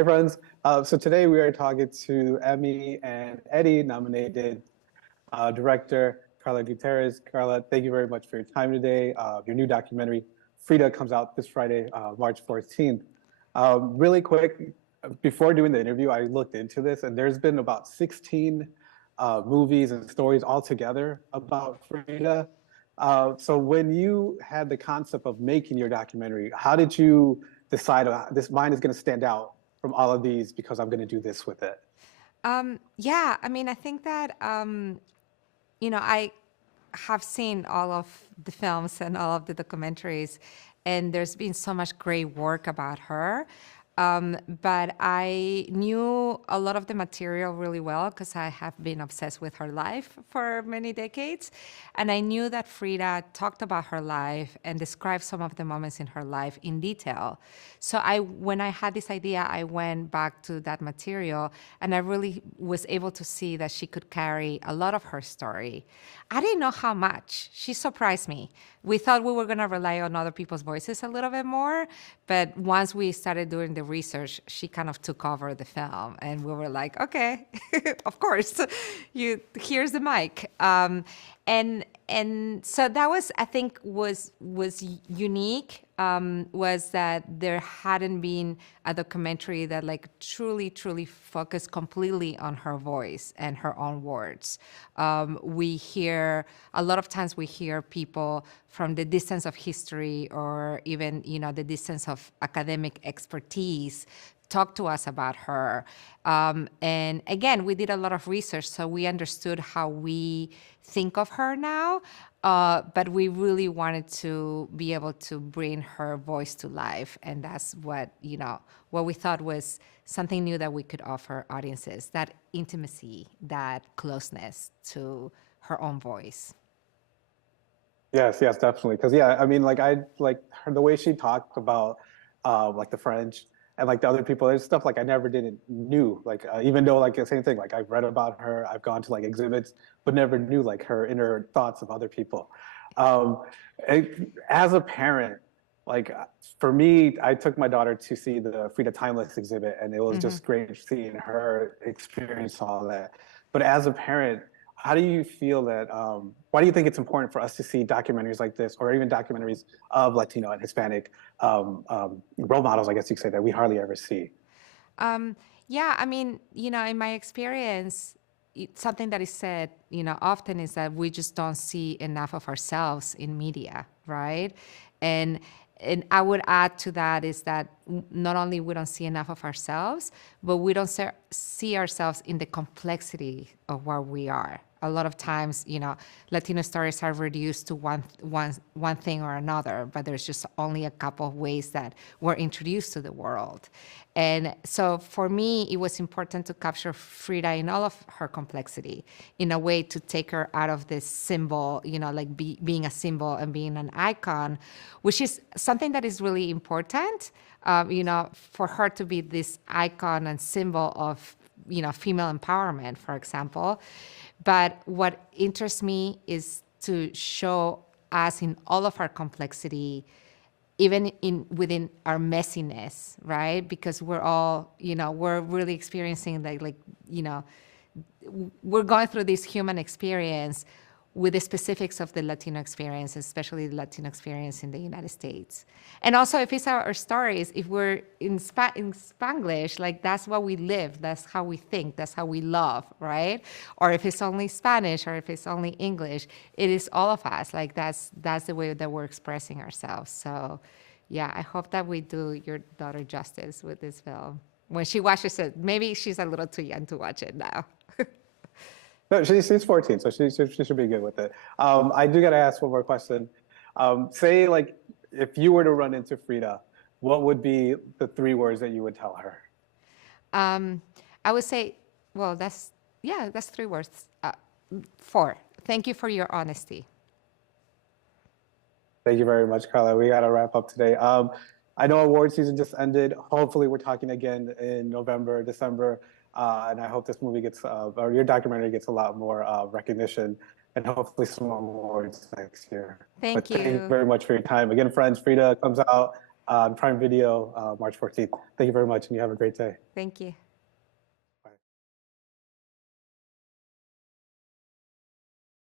Hi, friends. So today we are talking to Emmy and Eddie nominated director Carla Gutierrez. Carla, thank you very much for your time today. Your new documentary, Frida, comes out this Friday, March 14th. Really quick, before doing the interview, I looked into this, and there's been about 16 movies and stories altogether about Frida. So when you had the concept of making your documentary, how did you decide this mine is going to stand out from all of these because I'm going to do this with it? Yeah, I mean, I think that, I have seen all of the films and all of the documentaries, and there's been so much great work about her. But I knew a lot of the material really well because I have been obsessed with her life for many decades. And I knew that Frida talked about her life and described some of the moments in her life in detail. So when I had this idea, I went back to that material and I really was able to see that she could carry a lot of her story. I didn't know how much. She surprised me. We thought we were going to rely on other people's voices a little bit more, but once we started doing the research, she kind of took over the film, and we were like, okay, of course, here's the mic. And so that was, I think, was unique. Was that there hadn't been a documentary that like truly focused completely on her voice and her own words. We hear a lot of times we hear people from the distance of history or even the distance of academic expertise talk to us about her. And again, we did a lot of research, so we understood how we think of her now. But we really wanted to be able to bring her voice to life, and that's what we thought was something new that we could offer audiences: that intimacy, that closeness to her own voice. Yes, definitely. Because yeah, I mean, like I like her the way she talked about like the French and like the other people. There's stuff like I never didn't knew. Like even though like the same thing, like I've read about her, I've gone to like exhibits, but never knew like her inner thoughts of other people. Um, as a parent, like for me, I took my daughter to see the Frida Timeless exhibit, and it was Mm-hmm. just great seeing her experience all that. But as a parent, how do you feel that, why do you think it's important for us to see documentaries like this, or even documentaries of Latino and Hispanic role models, I guess you could say, that we hardly ever see? Um, yeah, I mean, in my experience, something that is said, often is that we just don't see enough of ourselves in media, right? And and I would add to that is that not only we don't see enough of ourselves, but we don't see ourselves in the complexity of where we are. A lot of times, Latino stories are reduced to one thing or another, but there's just only a couple of ways that we're introduced to the world. And so for me, it was important to capture Frida in all of her complexity in a way to take her out of this symbol, like being a symbol and being an icon, which is something that is really important, for her to be this icon and symbol of, female empowerment, for example. But what interests me is to show us in all of our complexity, even within our messiness, right? Because we're all, we're really experiencing you know, we're going through this human experience with the specifics of the Latino experience, especially the Latino experience in the United States. And also, if it's our stories, if we're in Spanglish, like that's what we live, that's how we think, that's how we love, right? Or if it's only Spanish, or if it's only English, it is all of us. Like that's the way that we're expressing ourselves. So, yeah, I hope that we do your daughter justice with this film. When she watches it, maybe she's a little too young to watch it now. No, she's 14, so she should be good with it. I do got to ask one more question. Say, like, if you were to run into Frida, what would be the three words that you would tell her? Um, I would say, well, that's three words. Four. Thank you for your honesty. Thank you very much, Carla. We got to wrap up today. I know award season just ended. Hopefully, we're talking again in November, December, and I hope this movie gets, or your documentary gets a lot more recognition, and hopefully some more awards next year. Thank But thank you you. very much for your time. Again, friends, Frida comes out Prime Video, March 14th. Thank you very much, and you have a great day. Thank you.